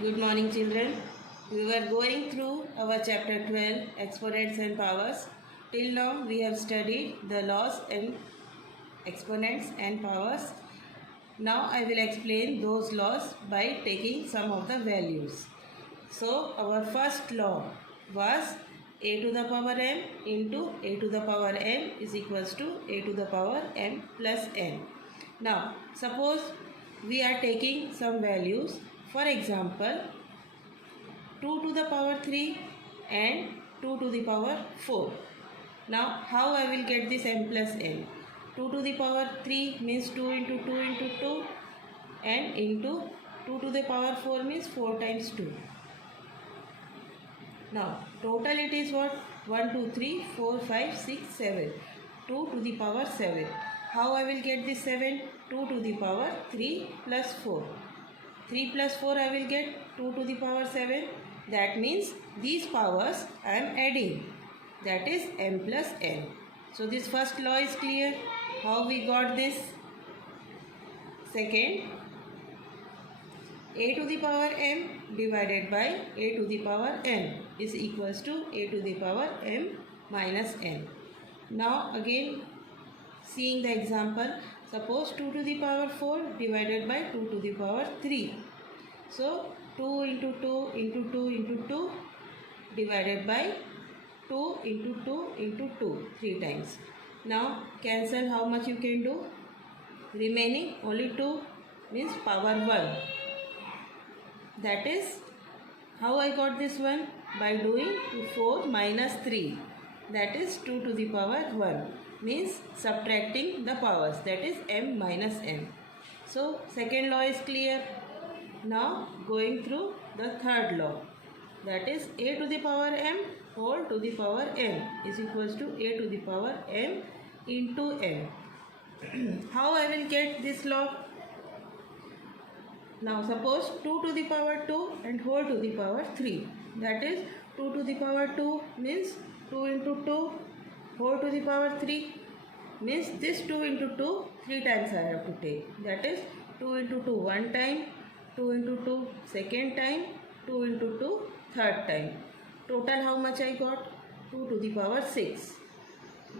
Good morning, children. We were going through our chapter 12, Exponents and Powers. Till now, we have studied the laws and exponents and powers. Now, I will explain those laws by taking some of the values. So, our first law was a to the power m into a to the power m is equals to a to the power m plus n. Now, suppose we are taking some values. For example, 2 to the power 3 and 2 to the power 4. Now, how I will get this m plus n? 2 to the power 3 means 2 into 2 into 2 and into 2 to the power 4 means 4 times 2. Now, total it is what? 1, 2, 3, 4, 5, 6, 7. 2 to the power 7. How I will get this 7? 2 to the power 3 plus 4. 3 plus 4 I will get 2 to the power 7. That means these powers I am adding. That is m plus n. So this first law is clear. How we got this? Second, a to the power m divided by a to the power n is equals to a to the power m minus n. Now again seeing the example, suppose 2 to the power 4 divided by 2 to the power 3. So 2 into 2 into 2 into 2 divided by 2 into 2 into 2 3 times. Now cancel how much you can do? Remaining only 2 means power 1. That is how I got this one? By doing 4 minus 3. That is 2 to the power 1. Means subtracting the powers. That is m minus n. So second law is clear. Now going through the third law. That is a to the power m whole to the power n is equals to a to the power m into n. How I will get this law? Now suppose 2 to the power 2 and whole to the power 3. That is 2 to the power 2 means 2 into 2 whole to the power 3 means this 2 into 2 3 times I have to take. That is 2 into 2 one time, 2 into 2 second time, 2 into 2 third time. Total how much I got? 2 to the power 6.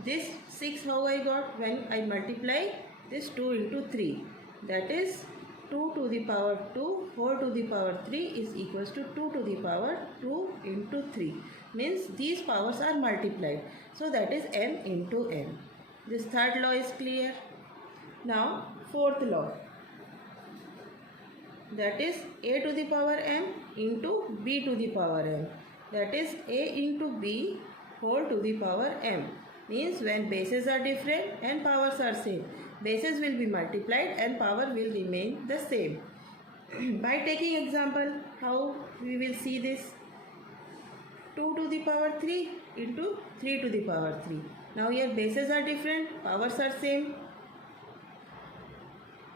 This 6 how I got? When I multiply this 2 into 3. That is 2 to the power 2 whole to the power 3 is equals to 2 to the power 2 into 3. Means these powers are multiplied. So that is m into n. This third law is clear. Now fourth law. That is a to the power m into b to the power m. That is a into b whole to the power m. Means when bases are different and powers are same, bases will be multiplied and power will remain the same. By taking example, how we will see this? 2 to the power 3 into 3 to the power 3. Now here bases are different, powers are same.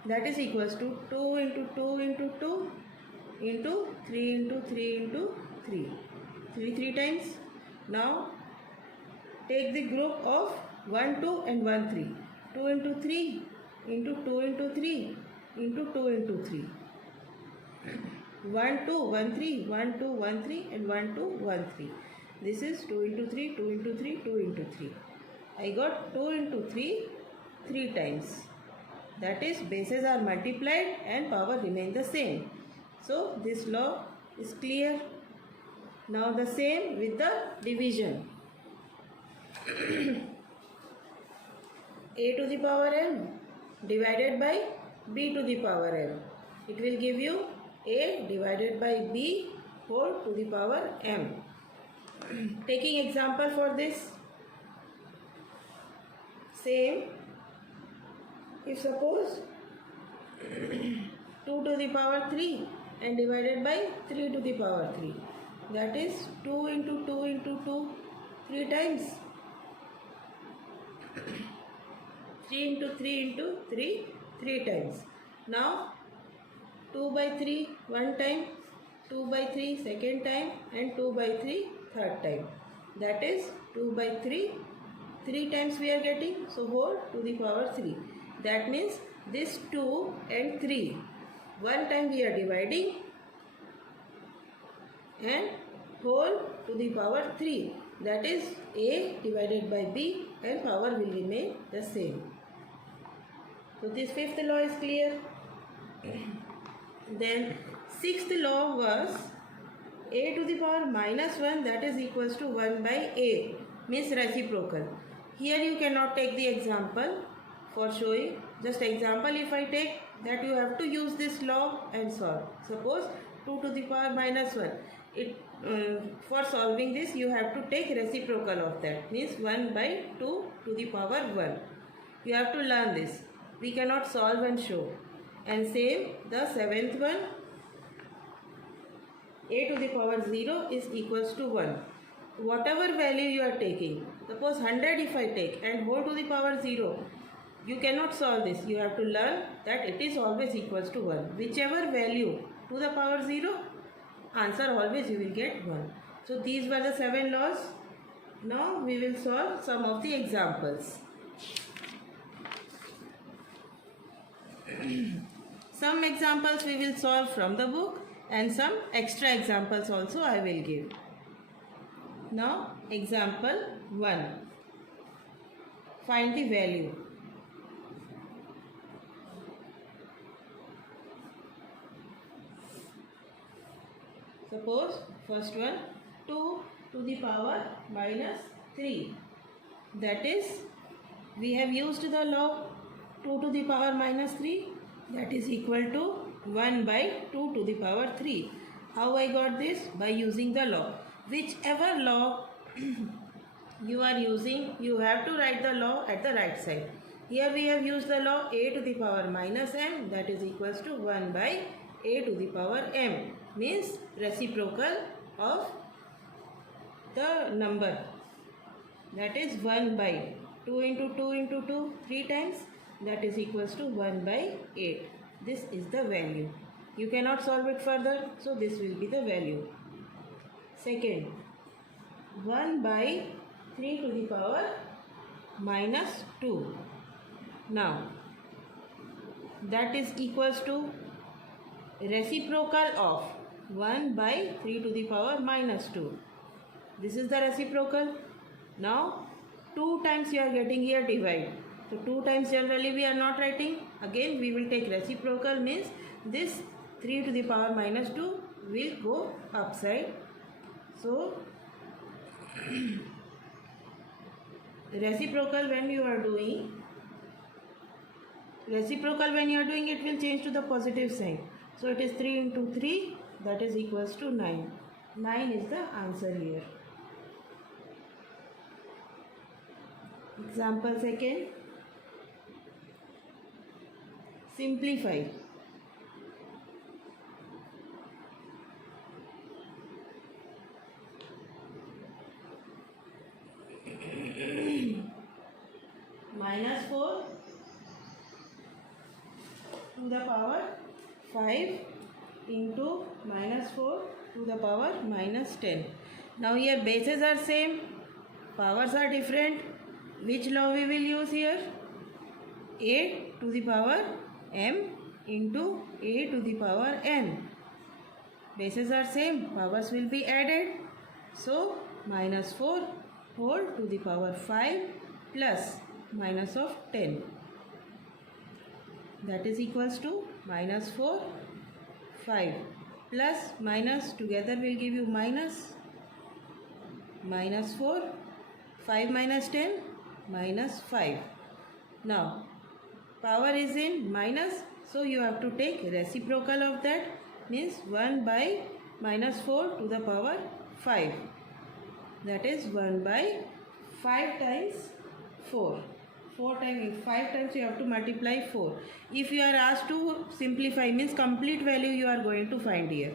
That is equals to 2 into 2 into 2 into 3 into 3 into 3. 3 times. Now take the group of 1, 2 and 1, 3. 2 into 3 into 2 into 3 into 2 into 3. 1, 2, 1, 3, 1, 2, 1, 3 and 1, 2, 1, 3. This is 2 into 3, 2 into 3, 2 into 3. I got 2 into 3, 3 times. That is bases are multiplied and power remain the same. So this law is clear. Now the same with the division. A to the power m divided by b to the power m. It will give you a divided by b whole to the power m. Taking example for this. Same. If suppose 2 to the power 3 and divided by 3 to the power 3. That is 2 into 2 into 2 3 times. 3 into 3 into 3 3 times. Now 2 by 3 one time, 2 by 3 second time and 2 by 3 third time. That is 2 by 3 3 times we are getting. So whole to the power 3. That means this 2 and 3 one time we are dividing and whole to the power 3. That is A divided by B, and power will remain the same. So this fifth law is clear. Then sixth law was A to the power minus 1, that is equals to 1 by A, means reciprocal. Here you cannot take the example for showing. Just example if I take, that you have to use this law and solve. Suppose 2 to the power minus 1. For solving this you have to take reciprocal of that, means 1 by 2 to the power 1. You have to learn this. We cannot solve and show. And same the seventh one, A to the power 0 is equals to 1. Whatever value you are taking, suppose 100 if I take and whole to the power 0, you cannot solve this. You have to learn that it is always equals to 1. Whichever value to the power 0, answer always you will get 1. So these were the 7 laws. Now we will solve some of the examples. Some examples we will solve from the book and some extra examples also I will give. Now example 1. Find the value. Suppose first one, 2 to the power minus 3. That is, we have used the law 2 to the power minus 3, that is equal to 1 by 2 to the power 3. How I got this? By using the law. Whichever law you are using, you have to write the law at the right side. Here we have used the law A to the power minus m, that is equals to 1 by A to the power m, means reciprocal of the number, that is 1 by 2 into 2 into 2 3 times, that is equals to 1 by 8. This is the value. You cannot solve it further, so this will be the value. Second, 1 by 3 to the power minus 2. Now that is equals to reciprocal of 1 by 3 to the power minus 2. This is the reciprocal. Now 2 times you are getting here divide. So 2 times generally we are not writing. Again we will take reciprocal, means this 3 to the power minus 2 will go upside. So reciprocal when you are doing, it will change to the positive sign. So it is 3 into 3, that is equals to 9. 9 is the answer here. Example second. Simplify. Minus 4 to the power 5 into minus 4 to the power minus 10. Now here bases are same, powers are different. Which law we will use here? A to the power m into A to the power n. Bases are same, powers will be added. So minus 4 whole to the power 5 plus minus of 10, that is equals to minus 4 5 plus minus together will give you minus 4 5 minus 10 minus 5. Now power is in minus, so you have to take reciprocal of that, means 1 by minus 4 to the power 5, that is 1 by 5 times 4. 4 times 5 times you have to multiply 4. If you are asked to simplify, means complete value you are going to find here.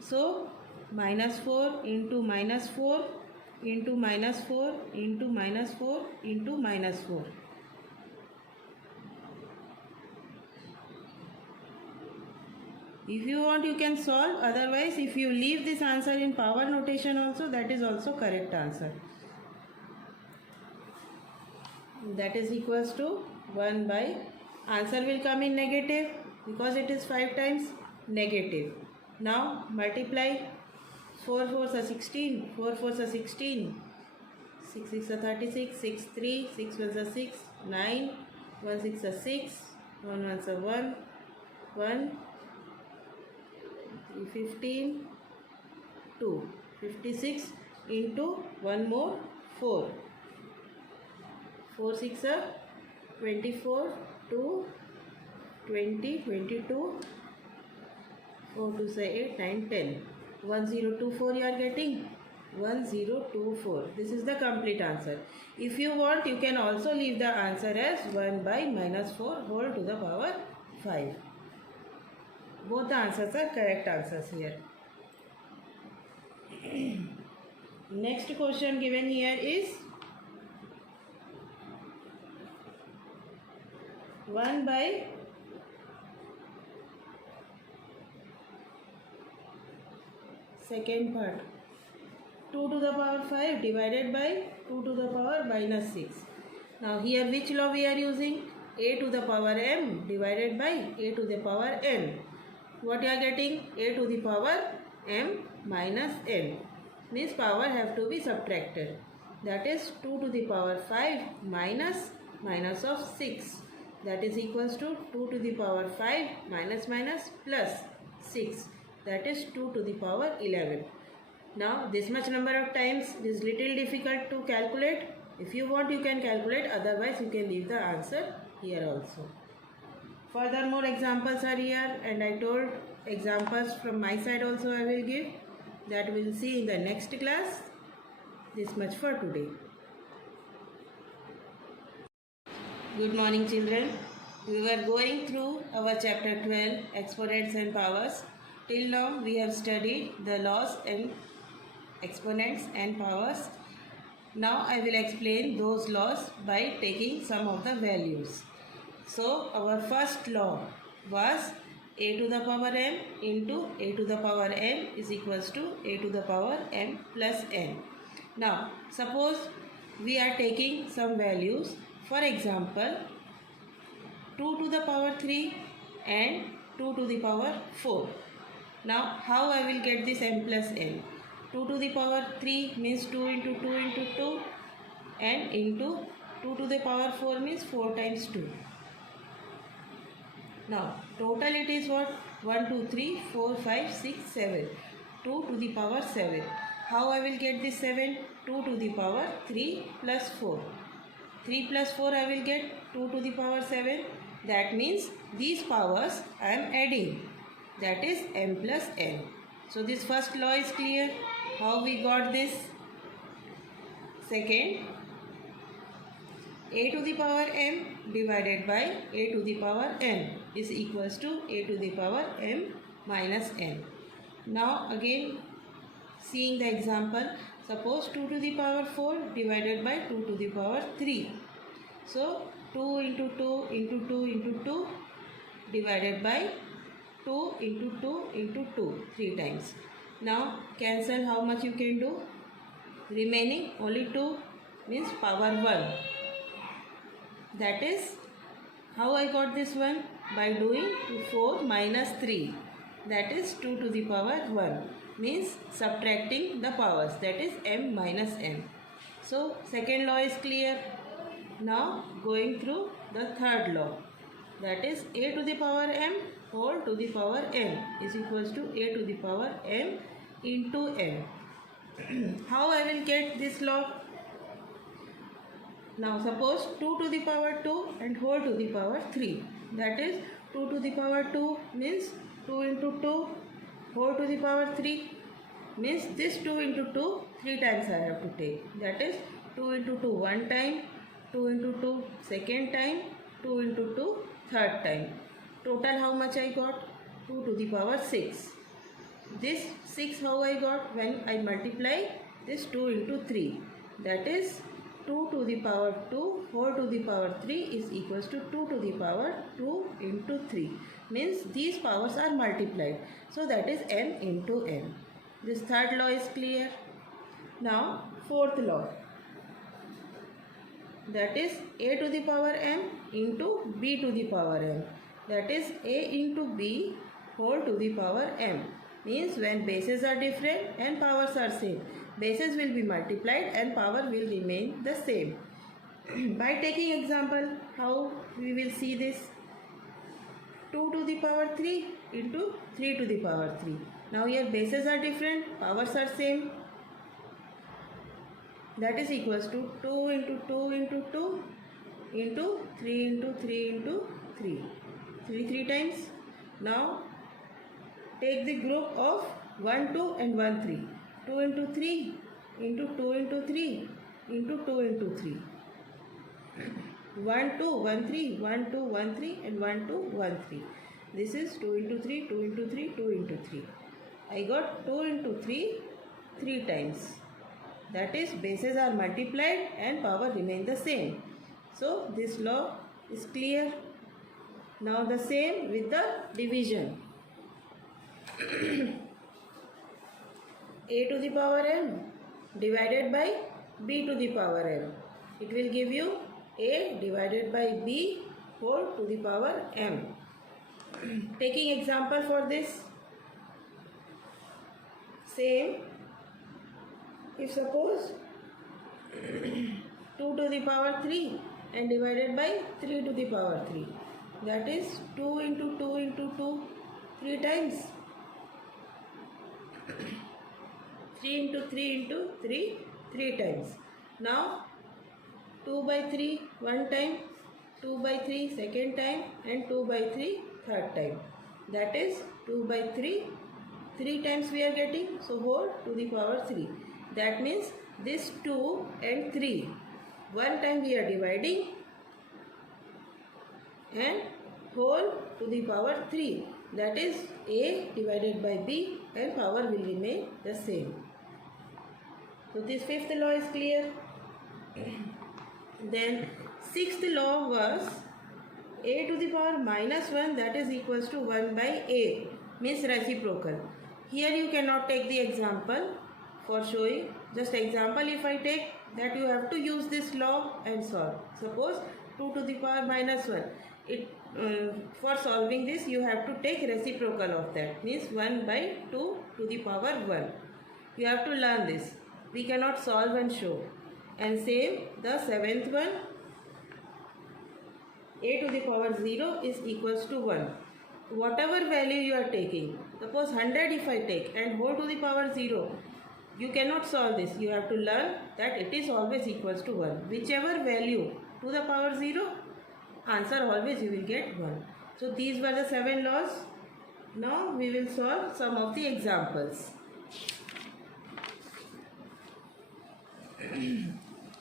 So minus 4 into minus 4 into minus 4 into minus 4 into minus 4. If you want you can solve, otherwise if you leave this answer in power notation also, that is also correct answer. That is equals to 1 by, answer will come in negative because it is 5 times negative. Now multiply 4 4s are 16, 4 4s are 16, 6 6 are 36, 6 3, 6 1s are 6, 9, 1 6 are 6, 1 1s are 1, 1, 3 15, 2, 56 into 1 more 4, 4 6 are 24, 2, 20, 22, 4 2 say 8, 9, 10. 1024 you are getting 1024. This is the complete answer. If you want, you can also leave the answer as 1 by minus 4 whole to the power 5. Both the answers are correct answers here. Next question given here is 1 by second part 2 to the power 5 divided by 2 to the power minus 6. Now here which law we are using? A to the power m divided by a to the power n. What you are getting? A to the power m minus n. Means power have to be subtracted. That is 2 to the power 5 minus of 6. That is equals to 2 to the power 5 minus plus 6. That is 2 to the power 11. Now this much number of times is little difficult to calculate. If you want, you can calculate, otherwise you can leave the answer here also. Furthermore examples are here, and I told examples from my side also I will give. That we will see in the next class. This much for today. Good morning children. We were going through our chapter 12 exponents and powers. Till now we have studied the laws and exponents and powers. Now I will explain those laws by taking some of the values. So our first law was a to the power m into a to the power n is equals to a to the power m plus n. Now suppose we are taking some values. For example, 2 to the power 3 and 2 to the power 4. Now how I will get this m plus n? 2 to the power 3 means 2 into 2 into 2, and into 2 to the power 4 means 4 times 2. Now total it is what? 1 2 3 4 5 6 7. 2 to the power 7. How I will get this 7? 2 to the power 3 plus 4. 3 plus 4 I will get 2 to the power 7. That means these powers I am adding. That is m plus n. So this first law is clear. How we got this? Second, a to the power m divided by a to the power n is equals to a to the power m minus n. Now again seeing the example, suppose 2 to the power 4 divided by 2 to the power 3. So 2 into 2 into 2 into 2 divided by 2 into 2 into 2 3 times. Now cancel, how much you can do? Remaining only 2 means power 1. That is how I got this one? By doing 4 minus 3. That is 2 to the power 1. Means subtracting the powers. That is m minus n. So second law is clear. Now going through the third law. That is a to the power m whole to the power n is equals to a to the power m into n. How I will get this law? Now suppose 2 to the power 2 and whole to the power 3. That is 2 to the power 2 means 2 into 2 whole to the power 3 means this 2 into 2 3 times I have to take. That is 2 into 2 one time, 2 into 2 second time, 2 into 2 third time. Total how much I got? 2 to the power 6. This 6 how I got? When I multiply this 2 into 3. That is 2 to the power 2 whole to the power 3 is equals to 2 to the power 2 into 3. Means these powers are multiplied. So that is m into n. This third law is clear. Now fourth law. That is a to the power m into b to the power m. That is a into b whole to the power m. means when bases are different and powers are same. Bases will be multiplied and power will remain the same. By taking example, how we will see this? 2 to the power 3 into 3 to the power 3. Now here bases are different, powers are same. That is equals to 2 into 2 into 2 into 3 into 3 into 3. 3 times. Now take the group of 1, 2 and 1, 3. 2 into 3 into 2 into 3 into 2 into 3. 1, 2, 1, 3, 1, 2, 1, 3 and 1, 2, 1, 3. This is 2 into 3, 2 into 3, 2 into 3. I got 2 into 3, 3 times. That is bases are multiplied and power remain the same. So this law is clear. Now the same with the division. A to the power m divided by b to the power m. It will give you a divided by b whole to the power m. Taking example for this. Same. If suppose 2 to the power 3 and divided by 3 to the power 3. That is 2 into 2 into 2, 3 times. 3 into 3 into 3, 3 times. Now 2 by 3 one time, 2 by 3 second time and 2 by 3 third time. That is 2 by 3, 3 times we are getting. So whole to the power 3. That means this 2 and 3 one time we are dividing and whole to the power 3. That is a divided by b and power will remain the same. So this fifth law is clear. Then sixth law was a to the power minus 1 that is equals to 1 by a, means reciprocal. Here you cannot take the example for showing. Just example if I take, that you have to use this law and solve. Suppose 2 to the power minus 1. For solving this you have to take reciprocal of that, means 1 by 2 to the power 1. You have to learn this. We cannot solve and show. And same the seventh one, a to the power 0 is equals to 1. Whatever value you are taking, suppose 100 if I take and whole to the power 0, you cannot solve this. You have to learn that it is always equals to 1. Whichever value to the power 0, answer always you will get 1. So these were the 7 laws. Now we will solve some of the examples.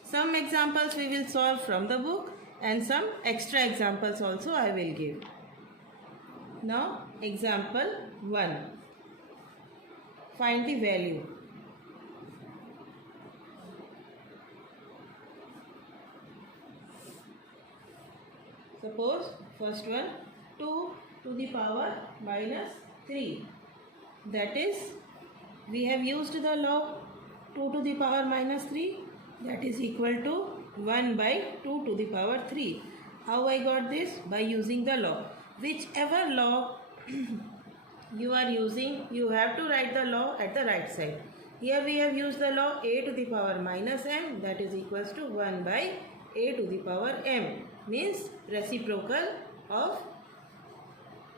Some examples we will solve from the book and some extra examples also I will give. Now example 1. Find the value. Suppose first one 2 to the power minus 3. That is, we have used the law 2 to the power minus 3, that is equal to 1 by 2 to the power 3. How I got this? By using the law. Whichever law you are using, you have to write the law at the right side. Here we have used the law a to the power minus m, that is equals to 1 by a to the power m, means reciprocal of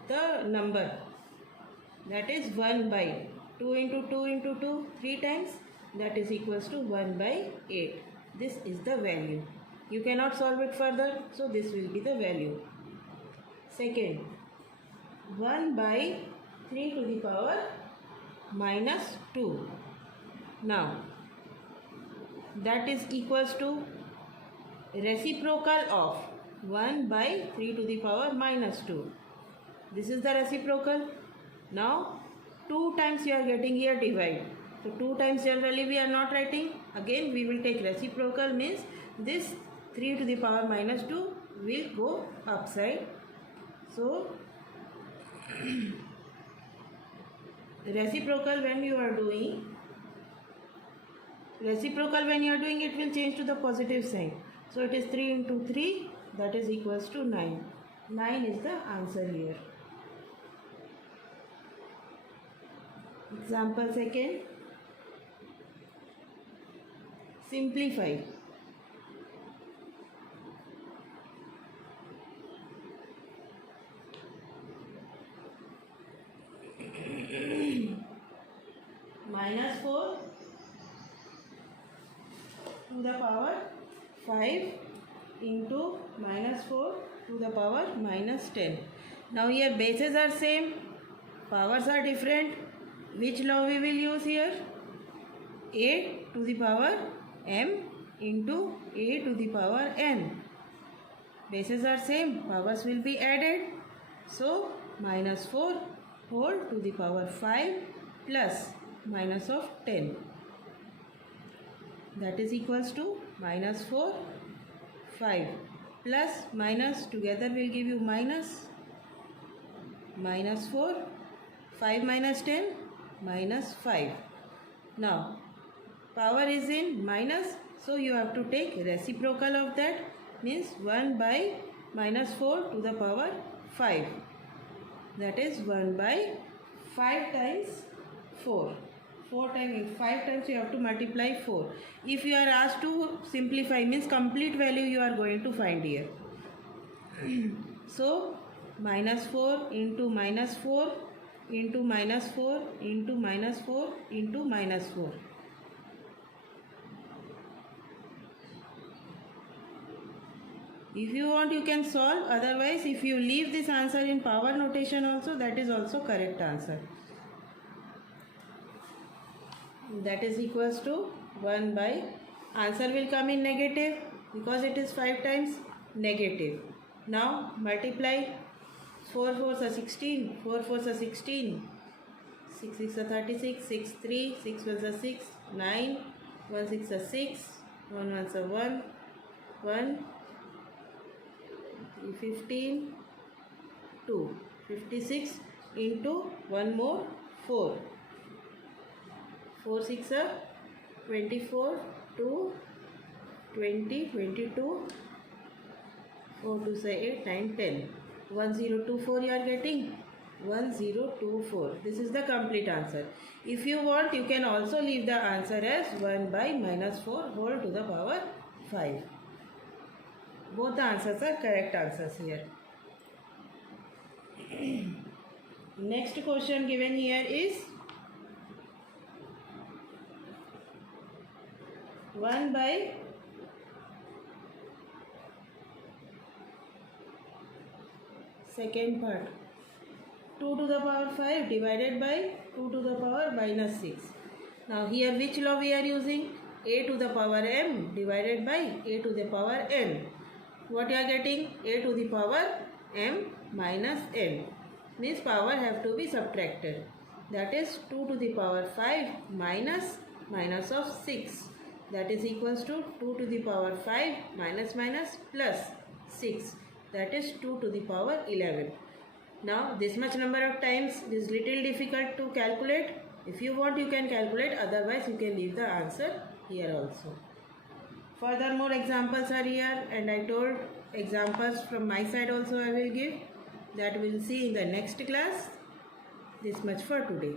the number. That is 1 by 2 into 2 into 2, 3 times. That is equals to 1 by 8. This is the value. You cannot solve it further, so this will be the value. Second, 1 by 3 to the power minus 2. Now, that is equals to reciprocal of 1 by 3 to the power minus 2. This is the reciprocal. Now, 2 times you are getting here divide. So 2 times generally we are not writing. Again we will take reciprocal, means this 3 to the power minus 2 will go upside. So reciprocal when you are doing, it will change to the positive sign. So it is 3 into 3, that is equals to 9. 9 is the answer here. Example second. Simplify. Minus 4 to the power 5 into minus 4 to the power minus 10. Now here bases are same, powers are different. Which law we will use here? A to the power m into a to the power n. Bases are same, powers will be added. So minus 4 whole to the power 5 plus minus of 10. That is equals to minus 4, 5 plus minus together will give you minus 4, 5 minus 10, minus 5. Now power is in minus, so you have to take reciprocal of that, means 1 by minus 4 to the power 5. That is 1 by 5 times 4. 4 times 5 times you have to multiply 4. If you are asked to simplify, means complete value you are going to find here. So minus 4 into minus 4 into minus 4 into minus 4 into minus 4. If you want you can solve, otherwise if you leave this answer in power notation also, that is also correct answer. That is equals to 1 by, answer will come in negative because it is 5 times negative. Now multiply 4 4s are 16, 4 4s are 16, 6 6 are 36, 6 3, 6 1s are 6, 9, 1 6 are 6, 1 1s are 1, 1, 3 15, 2, 56 into 1 more 4. 4 6 are 24, 2, 20, 22, 4 2 say 8, 9, 10. 1024 you are getting 1024. This is the complete answer. If you want, you can also leave the answer as 1 by minus 4 whole to the power 5. Both the answers are correct answers here. Next question given here is 1 by second part 2 to the power 5 divided by 2 to the power minus 6. Now here which law we are using? A to the power m divided by a to the power n. What you are getting? A to the power m minus n. Means power have to be subtracted. That is 2 to the power 5 minus minus of 6. That is equals to 2 to the power 5 minus minus plus 6. That is 2 to the power 11. Now this much number of times is little difficult to calculate. If you want you can calculate, otherwise you can leave the answer here also. Further more examples are here, and I told examples from my side also I will give. That we will see in the next class. This much for today.